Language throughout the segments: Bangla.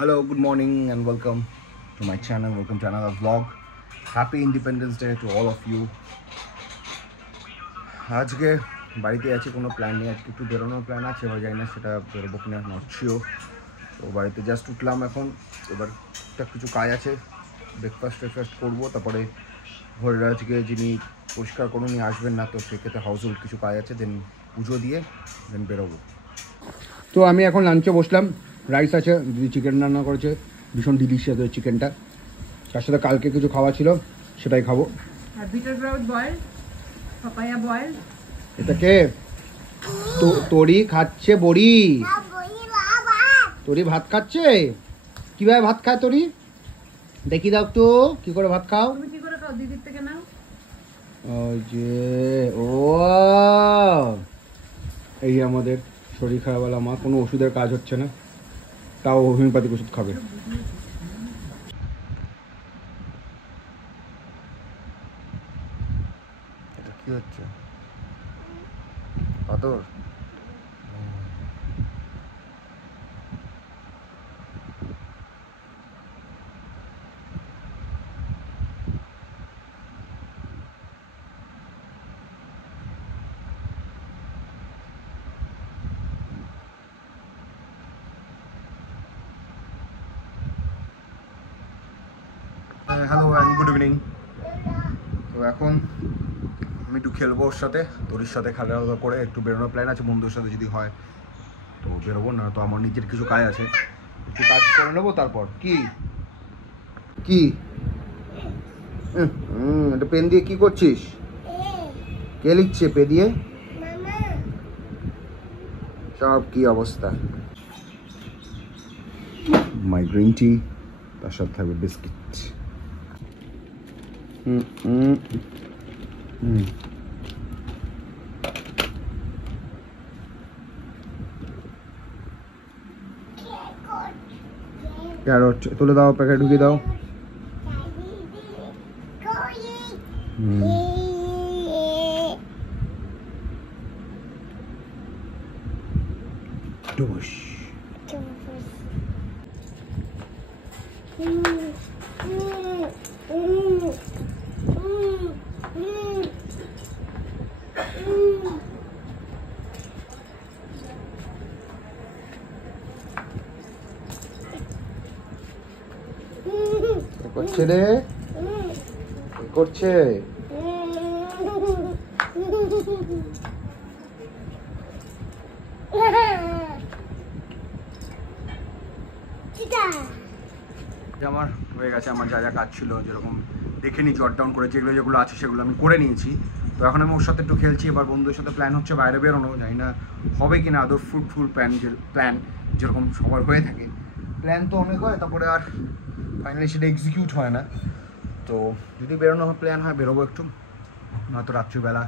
Hello, good morning and welcome to my channel. Welcome to another vlog. Happy Independence Day to all of you. আজকে বাড়িতে আছি, কোনো প্ল্যান নেই। আজকে একটু বেরোনোর প্ল্যান আছে, এবার যাই না সেটা বেরোবো কিনা, নট শিওর। তো বাড়িতে জাস্ট উঠলাম এখন, এবার টুকটাক কিছু কাজ আছে, ব্রেকফাস্ট করবো, তারপরে ঘরের আজকে যিনি পরিষ্কার করে নিয়ে আসবেন না, তো সেক্ষেত্রে হাউস হোল্ড কিছু কাজ আছে, দেন পুজো দিয়ে দেন বেরোবো। তো আমি এখন লাঞ্চে বসলাম। রাইস আছে, দিদি চিকেন রান্না করেছে, ভীষণ ডিলিশিয়াস ওই চিকেনটা। তার সাথে কালকে কিছু খাওয়া ছিল, সেটাই খাবো। আর বিটারগ্রাউট বয়েল, পাপায়া বয়েল। এটা কে? তোরি খাচ্ছে বড়ি। তোরি ভাত খাচ্ছে? কিভাবে ভাত খায় তোরি? দেখি দাও তো কি করে ভাত খাও। তুমি কি করে খাও? দিদির থেকে নাও। ওই যে ও, এই আমাদের শরীর খারাপওয়ালা মা, কোনো ওষুধের কাজ হচ্ছে না, তাও হোমিওপ্যাথিক ওষুধ খাবে। এটা কি হচ্ছে? পাথর? Hello and good evening. তো এখন আমি একটু খেলবো ওর সাথে, তোর সাথে খেলাধুলা করে একটু বেরোনোর প্ল্যান আছে, বন্ধুর সাথে যদি হয় তো বেরোবো, না তো আমার নিজের কিছু কাজ আছে, একটু কাজ করে নেবো। তারপর কি কি এটা পেন দিয়ে কি করছিস? কে লিখছে পে দিয়ে? সব কি অবস্থা। মাই গ্রিন টি, তার সাথে থাকবে বিস্কিট। ক্যারট তুলে দাও, প্যাকেট ঢুকিয়ে দাও। করছে রে, করছে। আমার হয়ে গেছে, আমার যা যা কাজ ছিল, যেরকম দেখে নিই জট ডাউন করে, যেগুলো যেগুলো আছে সেগুলো আমি করে নিয়েছি। তো এখন আমি ওর সাথে একটু খেলছি। এবার বন্ধুদের সাথে প্ল্যান হচ্ছে বাইরে বেরোনো, জানি না হবে কিনা আদৌ ফ্রুটফুল প্ল্যান যেরকম সবার হয়ে থাকে। প্ল্যান তো অনেক হয়, তারপরে আর ফাইনালি সেটা এক্সিকিউট হয় না। তো যদি বেরোনো প্ল্যান হয় বেরোবো একটু, নয়তো রাত্রিবেলা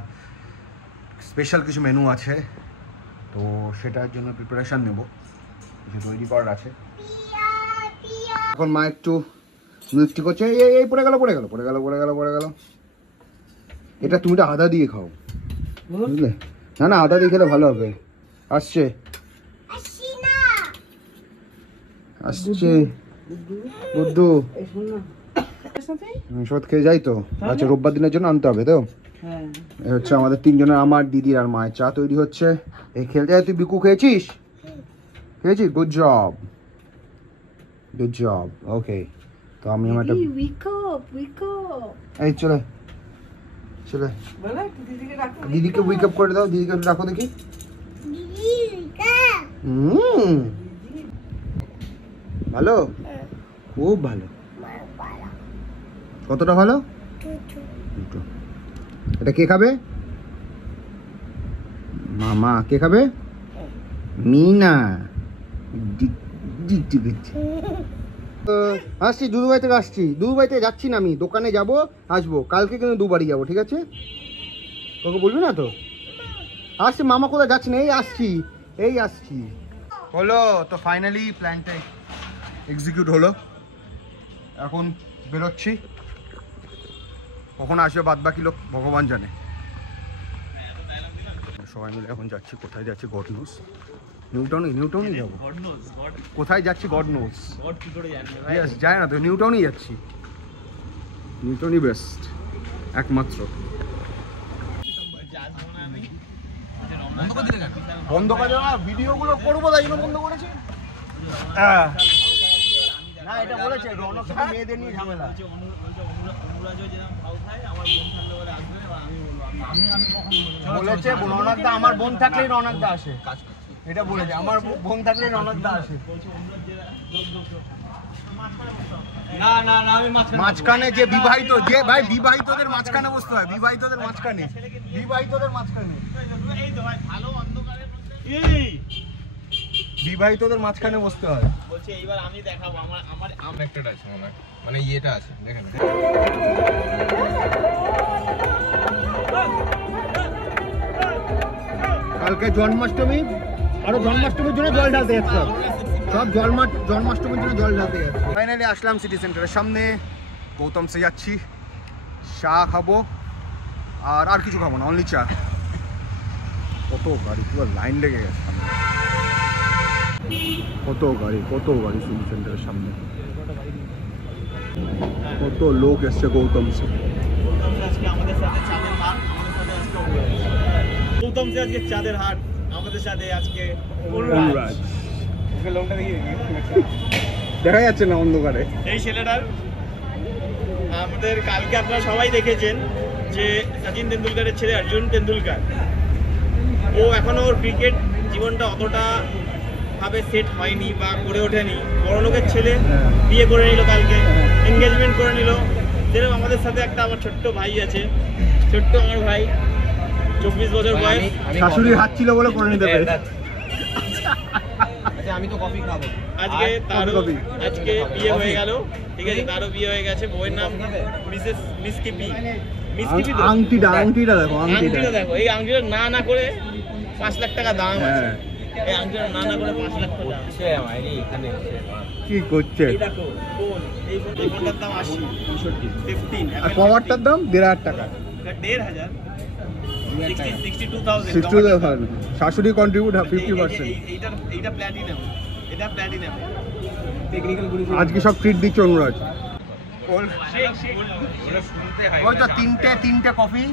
স্পেশাল কিছু মেনু আছে, তো সেটার জন্য প্রিপারেশান নেব, কিছু তৈরি করার আছে। এখন মা একটু মিষ্টি করছে। এই পড়ে গেল। এটা তুমি তো আদা দিয়ে খাও, বুঝলে? না আদা দিয়ে খেলে ভালো হবে। আসছে গুড্ডু, সব খেয়ে যাই তো। আচ্ছা, রোববার দিনের জন্য আনতে হবে তো। হচ্ছে আমাদের তিনজনের, আমার, দিদির আর মায়ের চা তৈরি হচ্ছে। এই খেলতে তুই বিকু খেয়েছিস? Good job. ওকে, তো আমি আমার এই চলে দিদিকে উইক আপ করে দাও। দিদিকে রাখো দেখি। ভালো, খুব ভালো। কতটা ভালো? এটা কে খাবে? মামা। কে খাবে? মিনা। আসছি দুদুভাই থেকে, দুদুভাই থেকে যাচ্ছি না, আমি দোকানে যাবো, আসবো কালকে, কিন্তু দুবারই যাবো, ঠিক আছে? তোকে বলবি না তো? আসছি। মামা কোথায় যাচ্ছি না, এই আসছি। হলো তো, ফাইনালি প্ল্যানটা এক্সিকিউট হলো। এখন বেরোচ্ছি, কখন আসবে বাদ বাকি লোক ভগবান জানে। সবাই মিলে এখন যাচ্ছি, কোথায় যাচ্ছি গড নোস। নিউটাউনই যাবো। কোথায় যাচ্ছি গড নোজ, যায় না তো, নিউটাউনই যাচ্ছি। নিউটাউনই বেস্ট একমাত্র। বন্ধ করে দেওয়া ভিডিওগুলো করবো তাই জন্য বন্ধ করেছি। না এটা বলেছে রৌনক সাথে মেয়েদের নিয়ে ঝামেলা। বলেছে রৌনক দা আমার বোন থাকলেই রৌনক দা আসে, এটা বলেছে আমার বোন থাকলেই রৌনক দা আসে। না না না আমি মাঝখানে যে বিবাহিত, যে ভাই বিবাহিতদের মাঝখানে বসতে হয়, বিবাহিতদের মাঝখানে, বিবাহিতদের মাঝখানে, বিবাহিতদের মাঝখানে বসতে হয়। বলছে এইবার আমি দেখাবো আমার একটা আছে, মানে ইয়েটা আছে দেখেন। কালকে জন্মাষ্টমী, আরো জন্মাষ্টমীর জন্য জল ঢালতে যাচ্ছে সব, জন্মাষ্টমীর জন্য জল ঢালতে যাচ্ছে। ফাইনালি আসলাম সিটি সেন্টারের সামনে, গৌতম সে যাচ্ছি, চা খাবো আর কিছু খাবো না, অনলি চা। কত গাড়ি, পুরো লাইন লেগে গেছে সামনে, কত গাড়ি সিটি সেন্টারের সামনে, কত লোক এসছে গৌতম সে। গৌতম সে আজকে চাঁদের হাট আমাদের সাথে, আজকে অনুরাজ দেখা যাচ্ছে না অন্ধকারে। এই ছেলেটার আমাদের কালকে আপনারা সবাই দেখেছেন যে সচিন তেন্ডুলকারের ছেলে অর্জুন তেন্ডুলকার, ও এখনো ওর ক্রিকেট জীবনটা অতটা ভাবে সেট হয়নি বা গড়ে ওঠেনি। বড় লোকের ছেলে বিয়ে করে নিল, কালকে এনগেজমেন্ট করে নিল। যেরকম আমাদের সাথে একটা আমার ছোট্ট ভাই আছে, ছোট্ট আমার ভাই 24 বছর বয়স, শাশুড়ির হাত ছিল বলে করে নিতে পারে। আমি তো কফি খাবো আজকে, আজকে বিয়ে হয়ে গেল, ঠিক আছে, তারও বিয়ে হয়ে গেছে। বউয়ের নাম মিসেস মিসকিপি। আংটিটা দেখো, আংটিটা দেখো, এই আংটিটা না করে 5 লাখ টাকা দাম আছে। এই আংটিটা না করে 5 লাখ টাকা দাম আছে। এখানে কি করছে? এই দেখো ফোন, এই ফোনটার দাম 80, 65, 15। আর কভারটার দাম 1,500 টাকা, 1,500, 62,000। শাশুড়ি কন্ট্রিবিউট 50%। এইটা প্ল্যাটিনাম, এটা প্ল্যাটিনাম। আজকে সব ট্রিট দিচ্ছে অনুরাজ। ওই তো তিনটে কফি,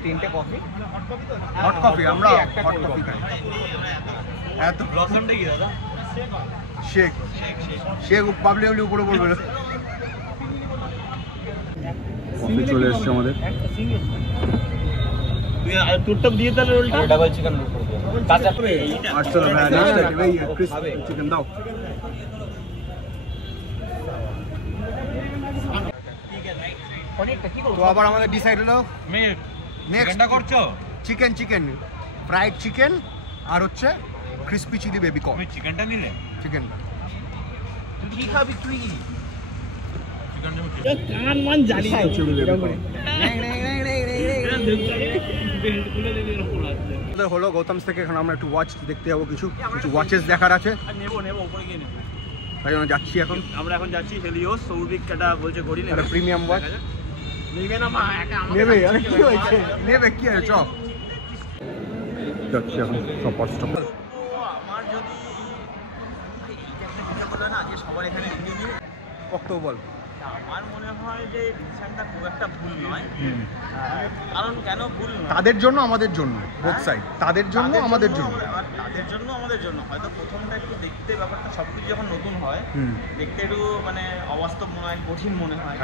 হট কফি, আমরা হট কফি খাই। এত ব্লসমটা কি দাদা? শেক পাবলিক উপরে বলবে না। কফি চলে এসছে আমাদের। টুকটাক দিয়ে তাহলে রোলটা ডাবল চিকেন কাঁচা করে 800 টাকা না ভাই, ক্রিসপি চিকেন দাও। তো আবার আমাদের ডিসাইড হলো নেক্সট করছো চিকেন ফ্রাইড চিকেন আর হচ্ছে ক্রিসপি চিলি বেবি কর্ন। চিকেনটা নিলে, চিকেনটা তুই কি খাবি? তুই কান মান জানি না। হলো গৌতম থেকে, এখন আমরা একটু ওয়াচ দেখতে যাবো, কিছু ওয়াচেস দেখার আছে। নেবো উপরে গিয়ে নেবো, তাই জন্য যাচ্ছি এখন। আমরা এখন যাচ্ছি হেলিওস, সৌরভিক কাটা বলছে ঘড়ি নেবে, প্রিমিয়াম ওয়াচ নেবে না মা, নেবে। আরে কি হয়েছে, নেবে কি আছে, চল যাচ্ছি এখন সপার স্টপ। আমার যদি এইটা বলে না যে সবার এখানে রিভিউ নিয়ে বক্তব্য বল। আমার মনে হয় যে ডিসিশনটা খুব একটা ভুল নয়। কারণ কেন ভুল নয়? তাদের জন্য আমাদের জন্য, বোথ সাইড, তাদের জন্য আমাদের জন্য, তাদের জন্য আমাদের জন্য। হয়তো প্রথমটা একটু দেখতে ব্যাপারটা সবকিছু যখন নতুন হয় দেখতে একটু মানে অবাস্তব মনে হয়, কঠিন মনে হয়।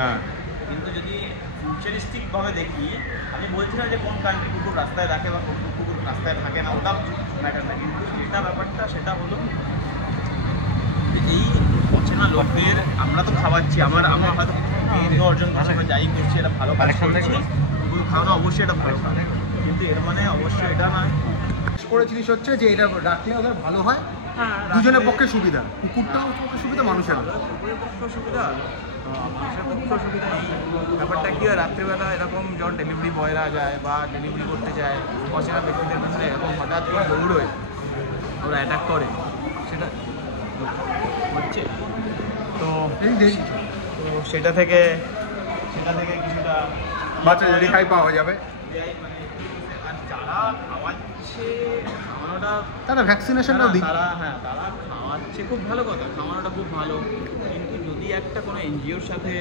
কিন্তু যদি ফিউচারিস্টিক ভাবে দেখি, আমি বলছি না যে কোন কান্ট্রি কুকুর রাস্তায় রাখে বা কোন কুকুর রাস্তায় থাকে না, ওটা ম্যাটার না। কিন্তু যেটা ব্যাপারটা সেটা হলো এই অচেনা লোকদের আমরা তো খাওয়াচ্ছি, আমরা হয়তো অর্জন করছি বা যাই করছি, এটা ভালো কাজ করছি, কুকুর খাওয়ানো অবশ্যই এটা ভালো কাজ, কিন্তু এর মানে অবশ্যই এটা নয় করে জিনিস হচ্ছে যে এটা রাখলে ওদের ভালো হয়, দুজনের পক্ষে সুবিধা, কুকুরটাও পক্ষে সুবিধা, মানুষের পক্ষে সুবিধা। মানুষের পক্ষে সুবিধা ব্যাপারটা কি হয়, রাত্রিবেলা এরকম যখন ডেলিভারি বয়রা যায় বা ডেলিভারি করতে যায়, অচেনা ব্যক্তিদের মধ্যে এরকম হঠাৎ করে দৌড়োয়, ওরা অ্যাটাক করে, সেটা হচ্ছে। তো সেটা থেকে কিছুটা বাচ্চা রেহাই পাওয়া যাবে। যারা খাওয়াচ্ছে খাওয়ানোটা তারা ভ্যাকসিনেশনটাও দিচ্ছে, তারা খাওয়াচ্ছে খুব ভালো কথা, খাওয়ানোটা খুব ভালো, কিন্তু যদি একটা কোনো এনজিওর সাথে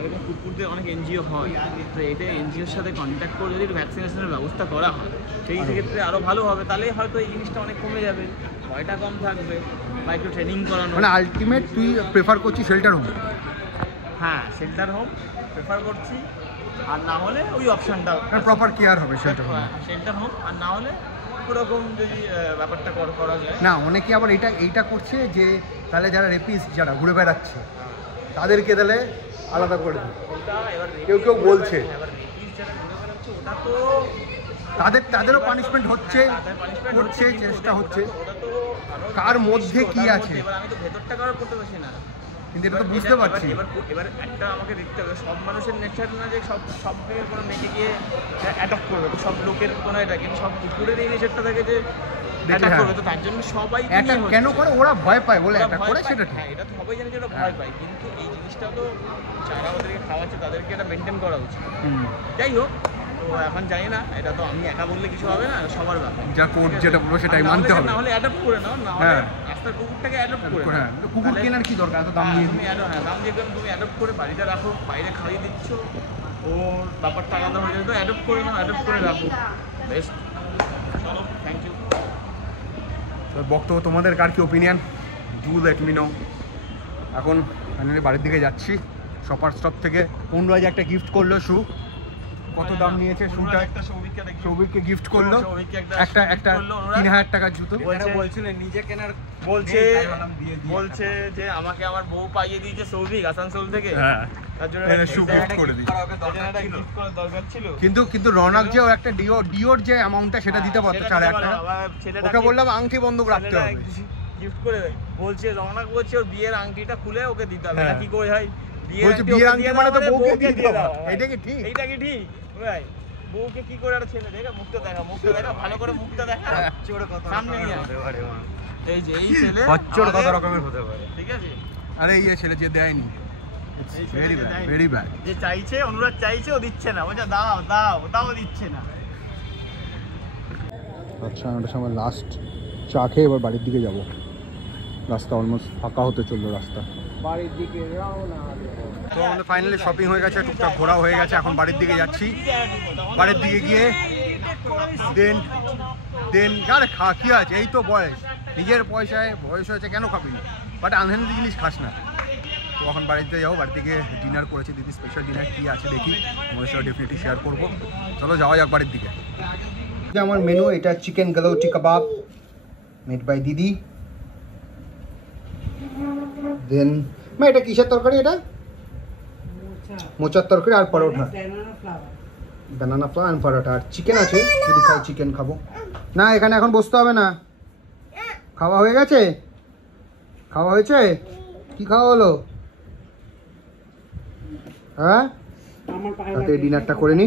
এরকম কুকুরদের অনেক এনজিও হয়, তো এটা এনজিওর সাথে কন্ট্যাক্ট করে যদি ভ্যাকসিনেশনের ব্যবস্থা করা হয় সেই ক্ষেত্রে আরও ভালো হবে, তাহলে হয়তো এই জিনিসটা অনেক কমে যাবে, ভয়টা কম থাকবে, বা একটু ট্রেনিং করানো। মানে আলটিমেট তুই প্রেফার করছিস শেল্টার হোম? হ্যাঁ, শেল্টার হোম প্রেফার করছি, আর না হলে ওই অপশানটা প্রপার কেয়ার হবে শেল্টার হোম। শেল্টার হোম, আর না হলে ওরকম যদি ব্যাপারটা করা যায়। না, অনেকে আবার এইটা করছে যে তাহলে যারা রেপিস্ট যারা ঘুরে বেড়াচ্ছে তাদেরকে তাহলে আলাদা করে দিই, কেউ বলছে ওটা তো তাদেরও পানিশমেন্ট হচ্ছে, করছে, চেষ্টা হচ্ছে, কার মধ্যে কি আছে এবার আমি তো ভেতরটা কারোর করতে পারছি না, কিন্তু এটা তো বুঝতে পারছি। এবার একটা আমাকে দেখতে হবে, সব মানুষের নেচার না যে সব থেকে কোনো মেয়েকে গিয়ে অ্যাডপ্ট করবে, সব লোকের কোনো এটা, কিন্তু সব কুকুরের এই নেচারটা থাকে যে অ্যাটাক করবে, তো তার জন্য সবাই কেন করে ওরা ভয় পায় বলে অ্যাটাক করে, সেটা ঠিক। হ্যাঁ, এটা তো সবাই জানে যে ওরা ভয় পায়, কিন্তু এই জিনিসটা তো যারা ওদেরকে খাওয়াচ্ছে তাদেরকে এটা মেনটেন করা উচিত। যাই হোক, তো এখন জানি না, এটা তো আমি একা বললে কিছু হবে না, সবার ব্যাপার, যা কোর্ট যেটা বলবো সেটাই মানতে হবে। না হলে অ্যাডপ্ট করে নাও, না হলে রাস্তার কুকুরটাকে অ্যাডপ্ট করে নাও। কুকুর কেনার কি দরকার, এত দাম দিয়ে? তুমি দাম দিয়ে তুমি অ্যাডপ্ট করে বাড়িতে রাখো, বাইরে খাইয়ে দিচ্ছ, ওর ব্যাপারটা আলাদা হয়ে যাবে, তো অ্যাডপ্ট করে নাও, অ্যাডপ্ট করে রাখো, বেস্ট। চলো, থ্যাংক ইউ। বক্তব্য তোমাদের কার কি opinion, do let me no. এখন ফাইনালি বাড়ির দিকে যাচ্ছি শপার স্টপ থেকে। অনুরাজ একটা গিফট করলো শু, কত দাম নিয়েছে শুটা? সৌভিককে গিফট করলো একটা 3000 টাকার জুতো। নিজে কেনার বলছে যে আমাকে আমার বউ পাইয়ে দিয়েছে সৌভিক আসানসোল থেকে, তার জন্য শু গিফট করে দিই, গিফট করার দরকার ছিল। কিন্তু রনক যে একটা ডিওর যে অ্যামাউন্টটা সেটা দিতে পারতো 4000 টাকা, ওকে বললাম আংটি বন্ধক রাখতে হবে, গিফট করে বলছে। রনক বলছে ওর বিয়ের আংটিটা খুলে ওকে দিতে হবে, কি করে হয় বিয়ের আংটি মানে তো বউকে দিয়ে দাও, এটা কি ঠিক? এইটা কি ঠিক ভাই? বউকে কি করে একটা ছেলে দেখা, মুখটা দেখা ভালো করে, মুখটা দেখা, সামনে নিয়ে এই যে এই ছেলে বচ্চর কত রকমের হতে পারে, ঠিক আছে? আরে এই ছেলে যে দেয়নি, ভেরি ব্যাড। যে চাইছে, অনুরাগ চাইছে, ও দিচ্ছে না, বলছে দাও দাও, ওটাও দিচ্ছে না। আচ্ছা, ওটার সময় লাস্ট চা খেয়ে এবার বাড়ির দিকে যাব। রাস্তা অলমোস্ট ফাঁকা হতে চললো, রাস্তা বাড়ির দিকে রওনা। তো আমাদের ফাইনালি শপিং হয়ে গেছে, টুকটাক ঘোরা হয়ে গেছে, এখন বাড়ির দিকে যাচ্ছি। বাড়ির দিকে গিয়ে দেন আরে খা কি আছে, এই তো বয়স, নিজের পয়সায় বয়স হয়েছে, কেন খাবি না, বাট আনহেলদি জিনিস খাস না। তো এখন বাড়িতে যাবো, বাড়ি থেকে ডিনার করেছি, দিদি স্পেশাল ডিনার কী আছে দেখি, আমাদের সাথে ডেফিনেটলি শেয়ার করবো। চলো যাওয়া যাক বাড়ির দিকে। আমার মেনু এটা চিকেন গালৌটি কাবাব মেড বাই দিদি। দেন এটা কিসের তরকারি? এটা মোচার তরকারি আর পরোটা, বানানা ফ্লাওয়ার আর পরোটা, আর চিকেন আছে, যদি খাই চিকেন খাবো। না এখানে এখন বসতে হবে না, খাওয়া হয়ে গেছে, খাওয়া হয়েছে। কি খাওয়া হলো? হ্যাঁ, তাতে ডিনারটা করে নি।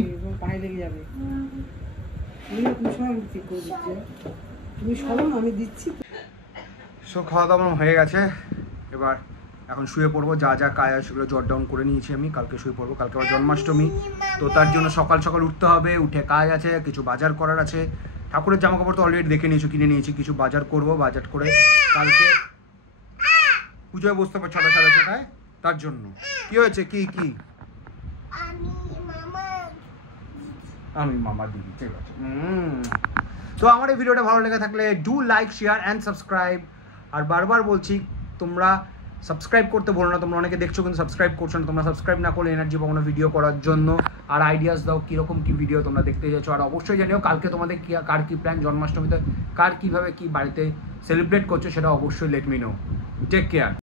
সো খাওয়া দাওয়া হয়ে গেছে, এবার এখন শুয়ে পড়বো। যা যা কাজ আছে সেগুলো জট ডাউন করে নিয়েছি আমি, কালকে শুয়ে পড়বো। কালকে আবার জন্মাষ্টমী, তো তার জন্য সকাল সকাল উঠতে হবে, উঠে কাজ আছে, কিছু বাজার করার আছে। ঠাকুরের জামা কাপড় তো অলরেডি দেখে নিয়েছি, কিনে নিয়েছি, কিছু বাজার করবো, বাজার করে কালকে পুজোয় বসতে পারবো 6টা সাড়ে 6টায়। তার জন্য কি হয়েছে, কি আমি মামা দিদি, ঠিক আছে। তো আমার এই ভিডিওটা ভালো লেগে থাকলে do like, share and subscribe. আর বারবার বলছি, তোমরা সাবস্ক্রাইব করতে বলো না, তোমরা অনেকে দেখছো কিন্তু সাবস্ক্রাইব করছো না। তোমরা সাবস্ক্রাইব না করলে এনার্জি পাবো না ভিডিও করার জন্য। আর আইডিয়াস দাও কীরকম কী ভিডিও তোমরা দেখতে চাইছো। আর অবশ্যই জানিও কালকে তোমাদের কার কী প্ল্যান, জন্মাষ্টমীতে কার কীভাবে কী বাড়িতে সেলিব্রেট করছো, সেটা অবশ্যই let me know. Take care.